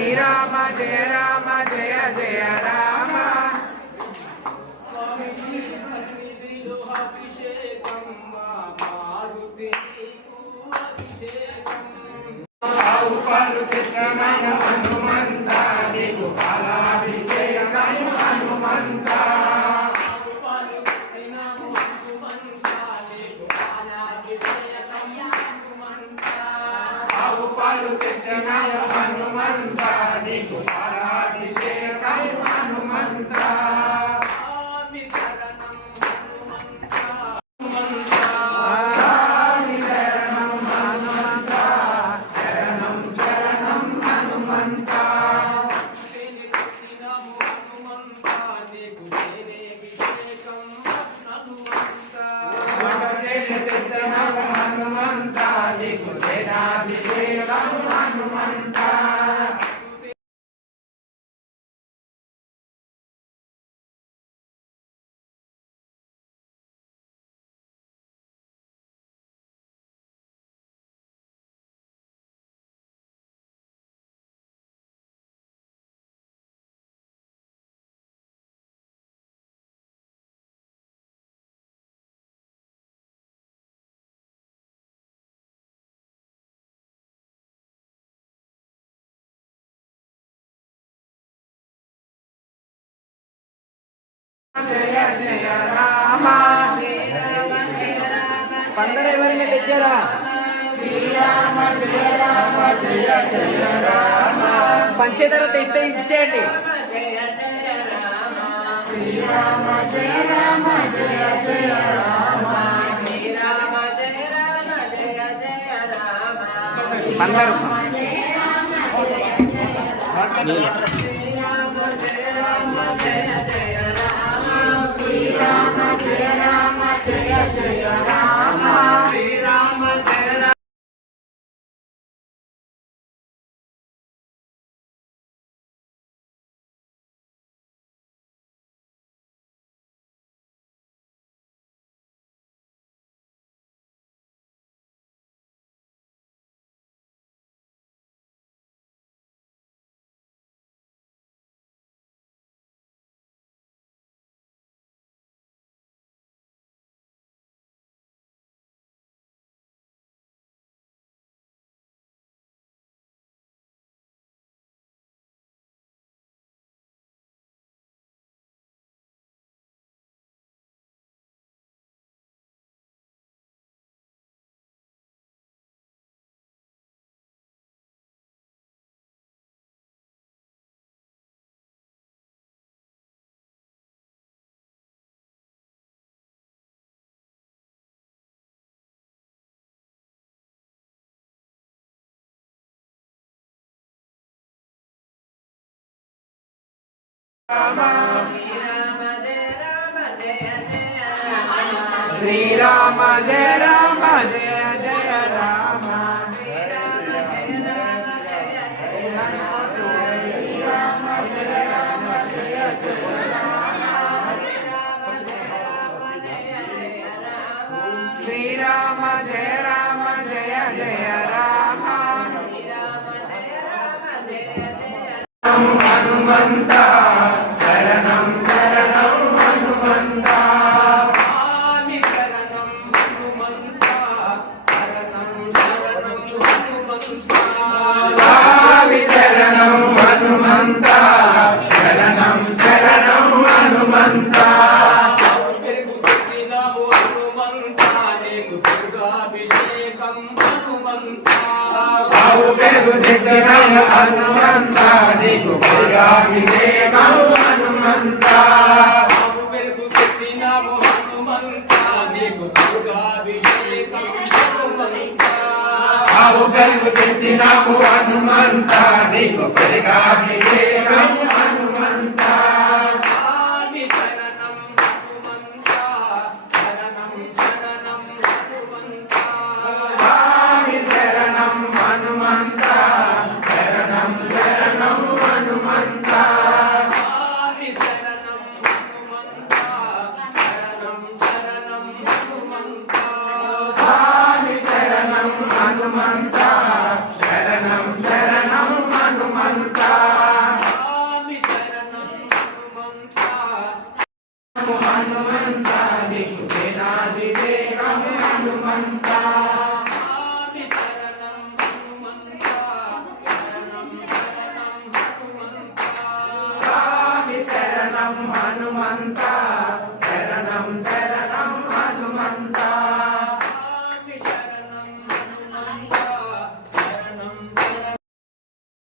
శ్రీరామ జయ రామ జయ జయ రామ జయ జయ రామ పందరు ఎవరిని తెచ్చారా శ్రీరామ జయ రామ జయ జయ రామ పంచధర తెస్తే ఇచ్చేయండి శ్రీరామ జయ రామ జయ జయ రామ శ్రీరామ జయ రామ జయ జయ రామ పందరు శ్రీరామ జయ రామ జయ జయ రామ శ్రీరామ జయ రామ శ్రీరామ జయ రామ జయ జయ రామ శ్రీరామ జయ రామ జయ జయ రామ హనుమంత శరణం శరణం హనుమంత స్వామి శరణం హనుమంత శరణం శరణం హనుమంత స్వామి శరణం హనుమంత శరణం శరణం హనుమంత పెరుగు తెచ్చినావు హనుమంత నీకు దుర్గాభిషేకం హనుమంత పెరుగు తెచ్చినావు హనుమంత నీకు దుర్గాభిషేకం హనుమంత పెరుగు తెచ్చినావు హనుమంత నీకు దుర్గాభిషేకం హనుమంత పెరుగు తెచ్చినావు హనుమంత నీకు దుర్గాభిషేకం హనుమంత స్వామి శరణం హనుమంత శరణం శరణం హనుమంత స్వామి శరణం హనుమంత శరణం శరణం హనుమంత స్వామి శరణం హనుమంత శరణం శరణం హనుమంత స్వామి శరణం హనుమంత శరణం శరణం హనుమంత శరణం హనుమంత